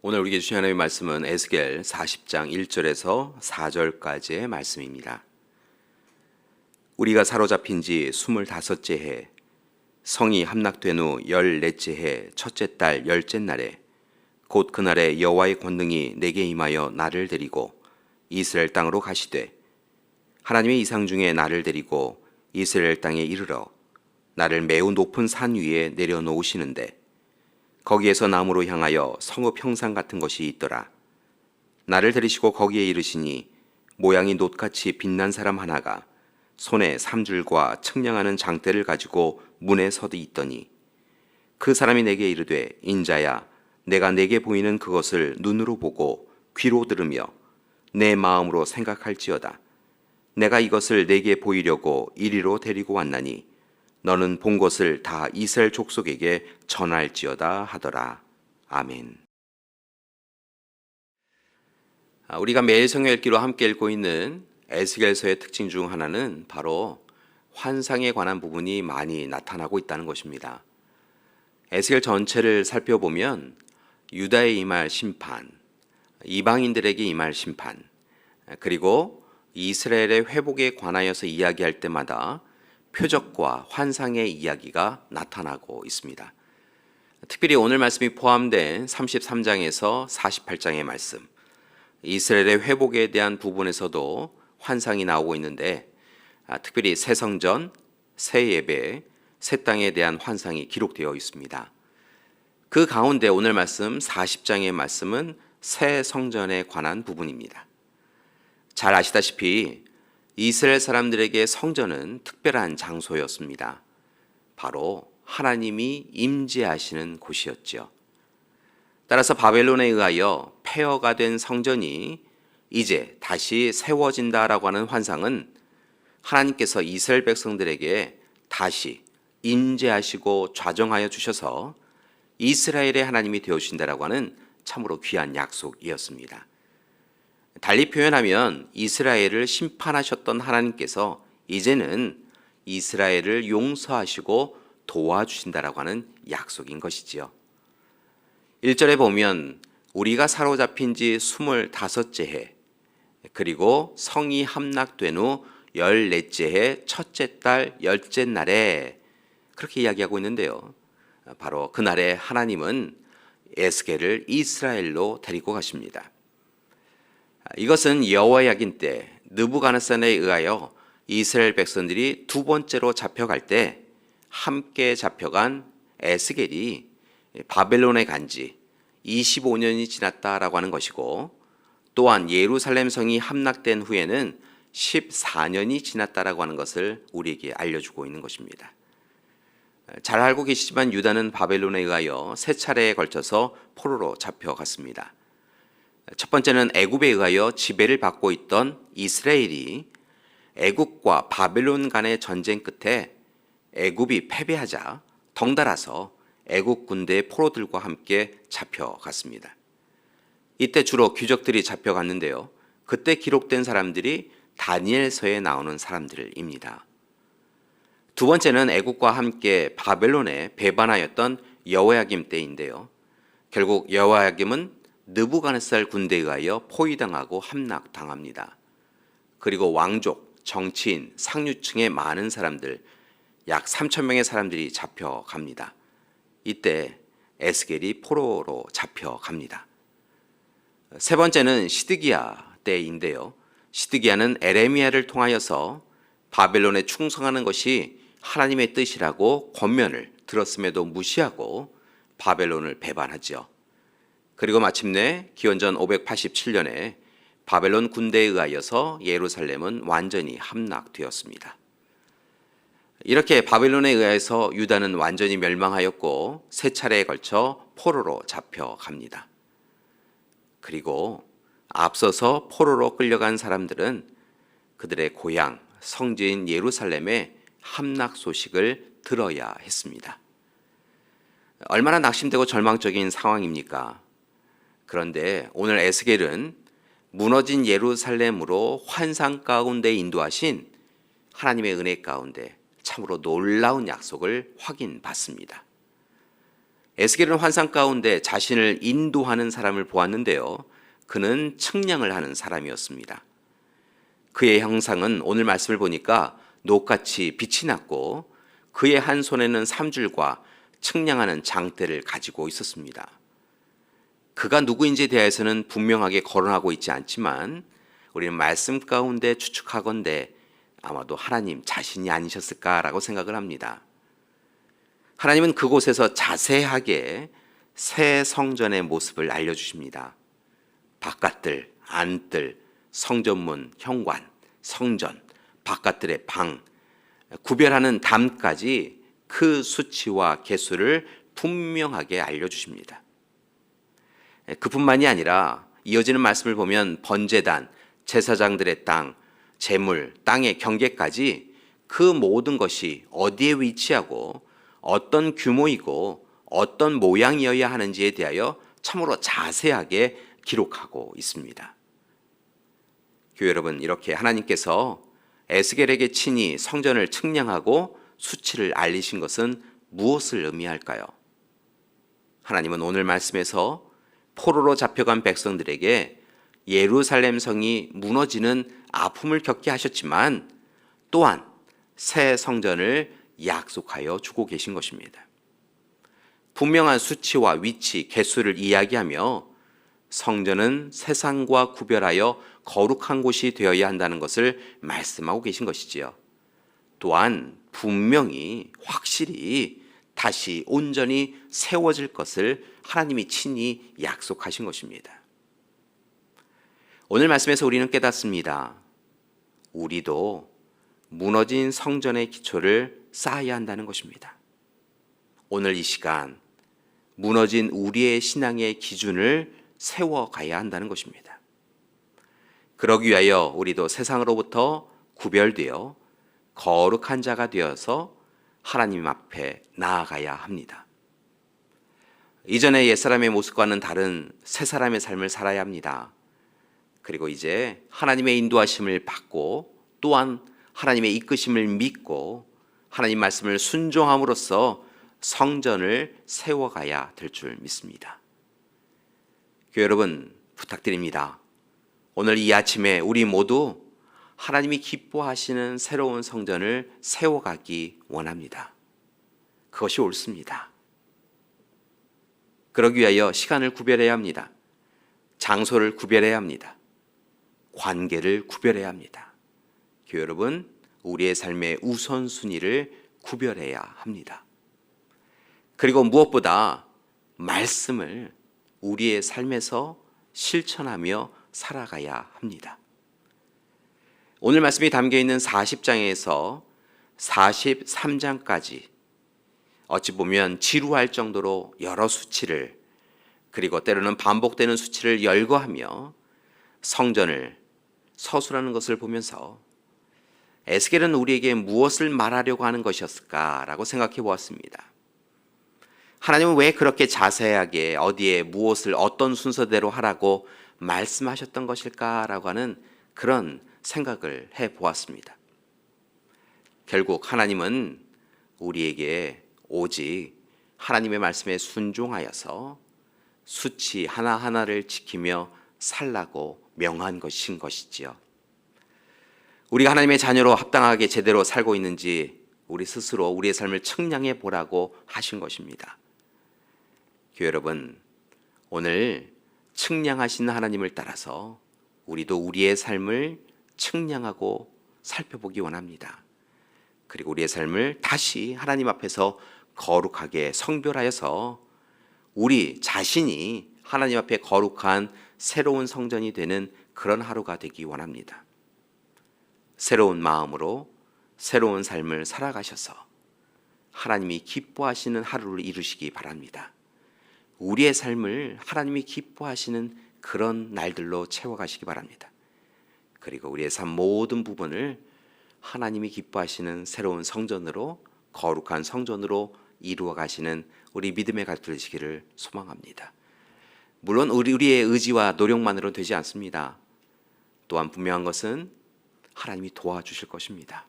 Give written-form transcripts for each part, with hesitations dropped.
오늘 우리에게 주신 하나님의 말씀은 에스겔 40장 1절에서 4절까지의 말씀입니다. 우리가 사로잡힌 지 25째 해, 성이 함락된 후 14째 해 첫째 달 10째 날에 곧 그날에 여호와의 권능이 내게 임하여 나를 데리고 이스라엘 땅으로 가시되 하나님의 이상 중에 나를 데리고 이스라엘 땅에 이르러 나를 매우 높은 산 위에 내려놓으시는데 거기에서 나무로 향하여 성읍 형상 같은 것이 있더라. 나를 데리시고 거기에 이르시니 모양이 놋같이 빛난 사람 하나가 손에 삼줄과 측량하는 장대를 가지고 문에 서디 있더니 그 사람이 내게 이르되 인자야 내가 내게 보이는 그것을 눈으로 보고 귀로 들으며 내 마음으로 생각할지어다. 내가 이것을 내게 보이려고 이리로 데리고 왔나니 너는 본 것을 다 이스라엘 족속에게 전할지어다 하더라. 아멘. 우리가 매일 성경 읽기로 함께 읽고 있는 에스겔서의 특징 중 하나는 바로 환상에 관한 부분이 많이 나타나고 있다는 것입니다. 에스겔 전체를 살펴보면 유다에 임할 심판, 이방인들에게 임할 심판, 그리고 이스라엘의 회복에 관하여서 이야기할 때마다 표적과 환상의 이야기가 나타나고 있습니다. 특별히 오늘 말씀이 포함된 33장에서 48장의 말씀, 이스라엘의 회복에 대한 부분에서도 환상이 나오고 있는데 특별히 새 성전, 새 예배, 새 땅에 대한 환상이 기록되어 있습니다. 그 가운데 오늘 말씀 40장의 말씀은 새 성전에 관한 부분입니다. 잘 아시다시피 이스라엘 사람들에게 성전은 특별한 장소였습니다. 바로 하나님이 임재하시는 곳이었죠. 따라서 바벨론에 의하여 폐허가 된 성전이 이제 다시 세워진다라고 하는 환상은 하나님께서 이스라엘 백성들에게 다시 임재하시고 좌정하여 주셔서 이스라엘의 하나님이 되어주신다라고 하는 참으로 귀한 약속이었습니다. 달리 표현하면 이스라엘을 심판하셨던 하나님께서 이제는 이스라엘을 용서하시고 도와주신다라고 하는 약속인 것이지요. 1절에 보면 우리가 사로잡힌 지 25째 해, 그리고 성이 함락된 후 14째 해 첫째 달 10째 날에 그렇게 이야기하고 있는데요. 바로 그날에 하나님은 에스겔을 이스라엘로 데리고 가십니다. 이것은 여호야긴 때 느부갓네살에 의하여 이스라엘 백성들이 두 번째로 잡혀갈 때 함께 잡혀간 에스겔이 바벨론에 간 지 25년이 지났다라고 하는 것이고, 또한 예루살렘 성이 함락된 후에는 14년이 지났다라고 하는 것을 우리에게 알려주고 있는 것입니다. 잘 알고 계시지만 유다는 바벨론에 의하여 세 차례에 걸쳐서 포로로 잡혀갔습니다. 첫 번째는 애굽에 의하여 지배를 받고 있던 이스라엘이 애굽과 바벨론 간의 전쟁 끝에 애굽이 패배하자 덩달아서 애굽 군대의 포로들과 함께 잡혀갔습니다. 이때 주로 귀족들이 잡혀갔는데요. 그때 기록된 사람들이 다니엘서에 나오는 사람들입니다. 두 번째는 애굽과 함께 바벨론에 배반하였던 여호야김 때인데요. 결국 여호야김은 느부갓네살 군대에 의하여 포위당하고 함락당합니다. 그리고 왕족, 정치인, 상류층의 많은 사람들, 약 3천 명의 사람들이 잡혀갑니다. 이때 에스겔이 포로로 잡혀갑니다. 세 번째는 시드기야 때인데요. 시드기야는 에레미야를 통하여서 바벨론에 충성하는 것이 하나님의 뜻이라고 권면을 들었음에도 무시하고 바벨론을 배반하지요. 그리고 마침내 기원전 587년에 바벨론 군대에 의하여서 예루살렘은 완전히 함락되었습니다. 이렇게 바벨론에 의해서 유다는 완전히 멸망하였고 세 차례에 걸쳐 포로로 잡혀갑니다. 그리고 앞서서 포로로 끌려간 사람들은 그들의 고향 성지인 예루살렘의 함락 소식을 들어야 했습니다. 얼마나 낙심되고 절망적인 상황입니까? 그런데 오늘 에스겔은 무너진 예루살렘으로 환상 가운데 인도하신 하나님의 은혜 가운데 참으로 놀라운 약속을 확인받습니다. 에스겔은 환상 가운데 자신을 인도하는 사람을 보았는데요. 그는 측량을 하는 사람이었습니다. 그의 형상은 오늘 말씀을 보니까 녹같이 빛이 났고 그의 한 손에는 삼줄과 측량하는 장대를 가지고 있었습니다. 그가 누구인지에 대해서는 분명하게 거론하고 있지 않지만 우리는 말씀 가운데 추측하건대 아마도 하나님 자신이 아니셨을까라고 생각을 합니다. 하나님은 그곳에서 자세하게 새 성전의 모습을 알려주십니다. 바깥들, 안뜰, 성전문, 현관, 성전, 바깥들의 방, 구별하는 담까지 그 수치와 개수를 분명하게 알려주십니다. 그뿐만이 아니라 이어지는 말씀을 보면 번제단, 제사장들의 땅, 재물, 땅의 경계까지 그 모든 것이 어디에 위치하고 어떤 규모이고 어떤 모양이어야 하는지에 대하여 참으로 자세하게 기록하고 있습니다. 교회 여러분, 이렇게 하나님께서 에스겔에게 친히 성전을 측량하고 수치를 알리신 것은 무엇을 의미할까요? 하나님은 오늘 말씀에서 포로로 잡혀간 백성들에게 예루살렘 성이 무너지는 아픔을 겪게 하셨지만 또한 새 성전을 약속하여 주고 계신 것입니다. 분명한 수치와 위치, 개수를 이야기하며 성전은 세상과 구별하여 거룩한 곳이 되어야 한다는 것을 말씀하고 계신 것이지요. 또한 분명히 확실히 다시 온전히 세워질 것을 하나님이 친히 약속하신 것입니다. 오늘 말씀에서 우리는 깨닫습니다. 우리도 무너진 성전의 기초를 쌓아야 한다는 것입니다. 오늘 이 시간 무너진 우리의 신앙의 기준을 세워가야 한다는 것입니다. 그러기 위하여 우리도 세상으로부터 구별되어 거룩한 자가 되어서 하나님 앞에 나아가야 합니다. 이전의 옛사람의 모습과는 다른 새사람의 삶을 살아야 합니다. 그리고 이제 하나님의 인도하심을 받고 또한 하나님의 이끄심을 믿고 하나님 말씀을 순종함으로써 성전을 세워가야 될 줄 믿습니다. 교회 여러분, 부탁드립니다. 오늘 이 아침에 우리 모두 하나님이 기뻐하시는 새로운 성전을 세워가기 원합니다. 그것이 옳습니다. 그러기 위하여 시간을 구별해야 합니다. 장소를 구별해야 합니다. 관계를 구별해야 합니다. 교회 여러분, 우리의 삶의 우선순위를 구별해야 합니다. 그리고 무엇보다 말씀을 우리의 삶에서 실천하며 살아가야 합니다. 오늘 말씀이 담겨있는 40장에서 43장까지 어찌 보면 지루할 정도로 여러 수치를 그리고 때로는 반복되는 수치를 열거하며 성전을 서술하는 것을 보면서 에스겔은 우리에게 무엇을 말하려고 하는 것이었을까라고 생각해 보았습니다. 하나님은 왜 그렇게 자세하게 어디에 무엇을 어떤 순서대로 하라고 말씀하셨던 것일까라고 하는 그런 생각을 해 보았습니다. 결국 하나님은 우리에게 오직 하나님의 말씀에 순종하여서 수치 하나하나를 지키며 살라고 명한 것인 것이지요. 우리가 하나님의 자녀로 합당하게 제대로 살고 있는지 우리 스스로 우리의 삶을 측량해 보라고 하신 것입니다. 교회 여러분, 오늘 측량하시는 하나님을 따라서 우리도 우리의 삶을 측량하고 살펴보기 원합니다. 그리고 우리의 삶을 다시 하나님 앞에서 거룩하게 성별하여서 우리 자신이 하나님 앞에 거룩한 새로운 성전이 되는 그런 하루가 되기 원합니다. 새로운 마음으로 새로운 삶을 살아가셔서 하나님이 기뻐하시는 하루를 이루시기 바랍니다. 우리의 삶을 하나님이 기뻐하시는 그런 날들로 채워가시기 바랍니다. 그리고 우리의 삶 모든 부분을 하나님이 기뻐하시는 새로운 성전으로, 거룩한 성전으로 이루어 가시는 우리 믿음의 가족들 되시기를 소망합니다. 물론 우리의 의지와 노력만으로는 되지 않습니다. 또한 분명한 것은 하나님이 도와주실 것입니다.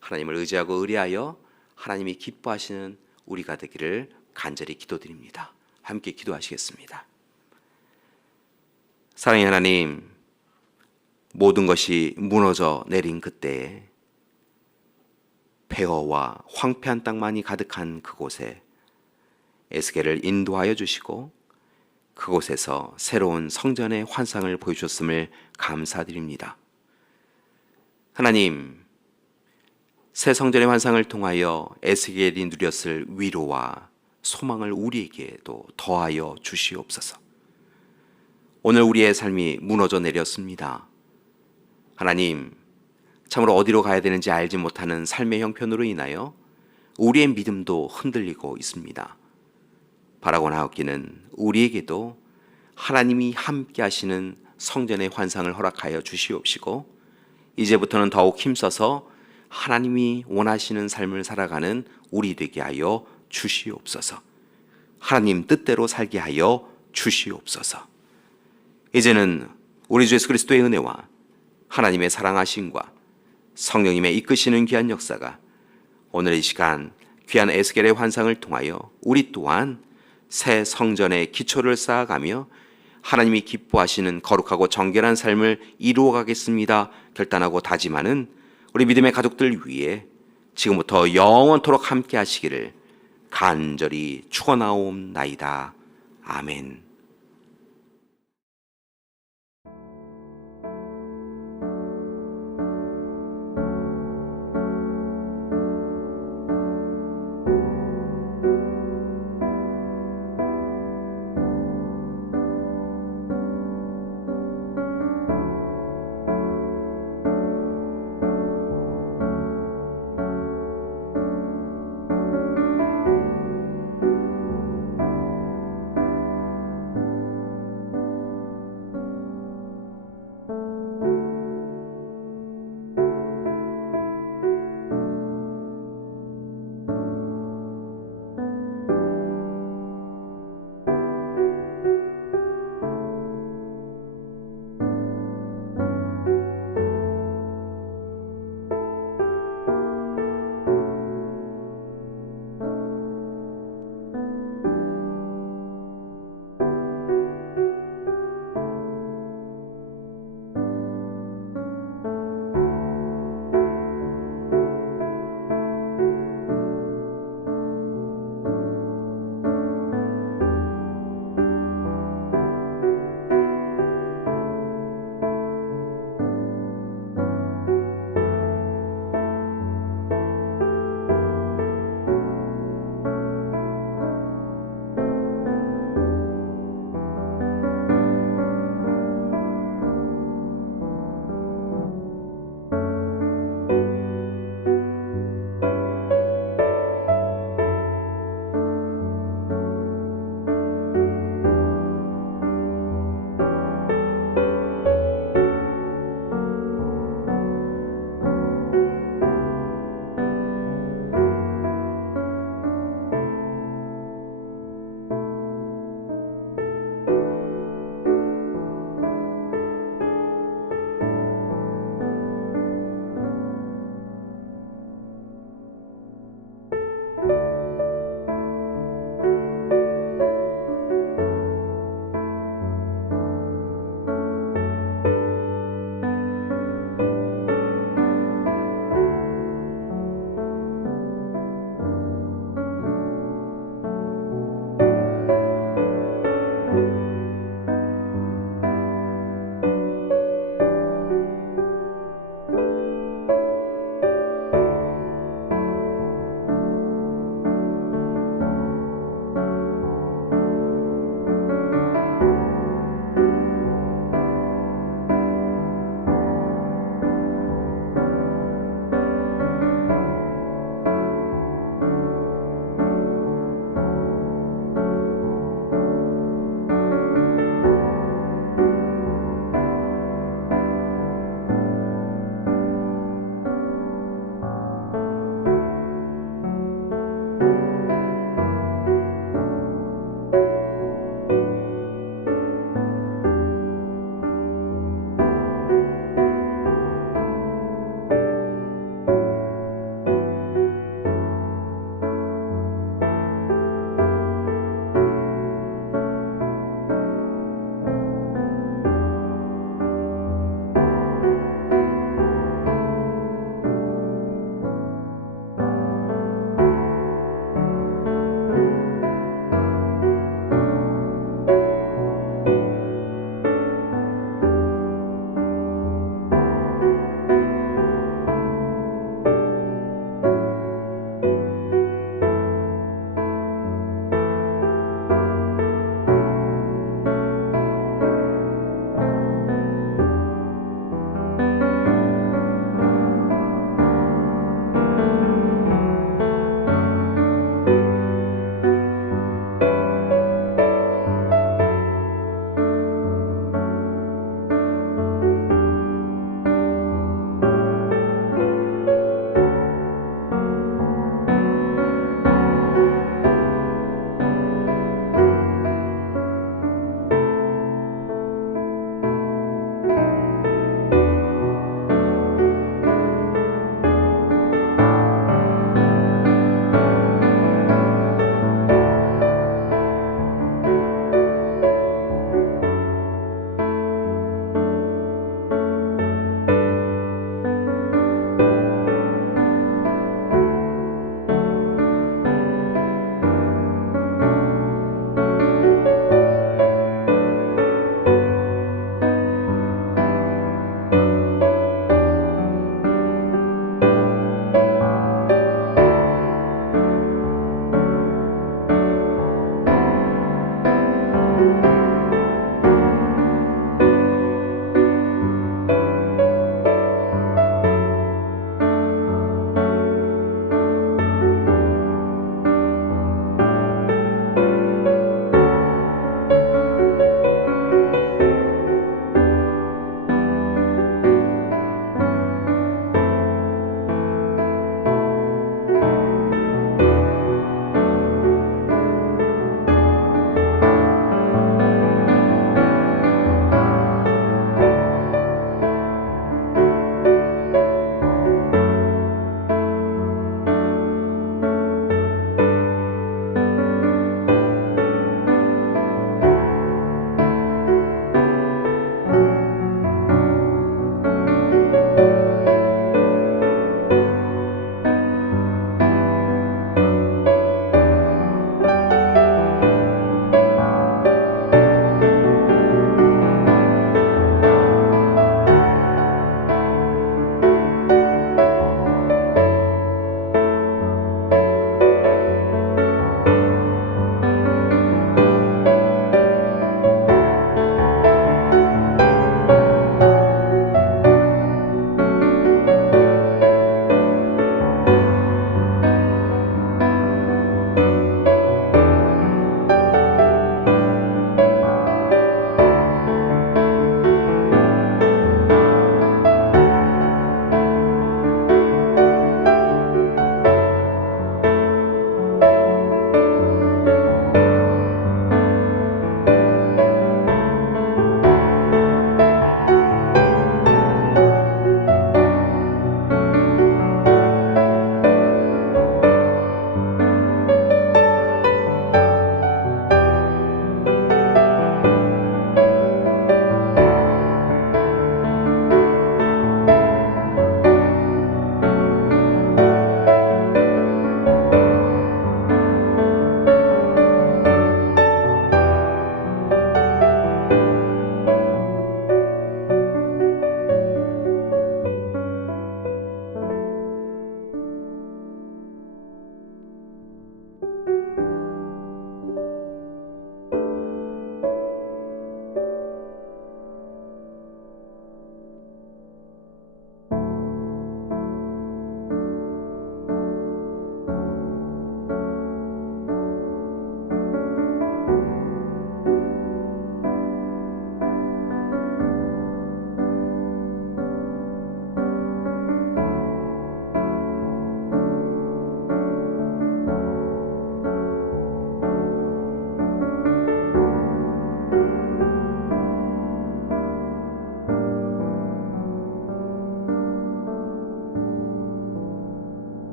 하나님을 의지하고 의뢰하여 하나님이 기뻐하시는 우리가 되기를 간절히 기도드립니다. 함께 기도하시겠습니다. 사랑의 하나님, 모든 것이 무너져 내린 그때에 폐허와 황폐한 땅만이 가득한 그곳에 에스겔을 인도하여 주시고 그곳에서 새로운 성전의 환상을 보여주셨음을 감사드립니다. 하나님, 새 성전의 환상을 통하여 에스겔이 누렸을 위로와 소망을 우리에게도 더하여 주시옵소서. 오늘 우리의 삶이 무너져 내렸습니다. 하나님, 참으로 어디로 가야 되는지 알지 못하는 삶의 형편으로 인하여 우리의 믿음도 흔들리고 있습니다. 바라고나옵기는 우리에게도 하나님이 함께 하시는 성전의 환상을 허락하여 주시옵시고 이제부터는 더욱 힘써서 하나님이 원하시는 삶을 살아가는 우리 되게 하여 주시옵소서. 하나님 뜻대로 살게 하여 주시옵소서. 이제는 우리 주 예수 그리스도의 은혜와 하나님의 사랑하심과 성령님의 이끄시는 귀한 역사가 오늘 이 시간 귀한 에스겔의 환상을 통하여 우리 또한 새 성전의 기초를 쌓아가며 하나님이 기뻐하시는 거룩하고 정결한 삶을 이루어가겠습니다 결단하고 다짐하는 우리 믿음의 가족들 위해 지금부터 영원토록 함께 하시기를 간절히 축원하옵나이다. 아멘.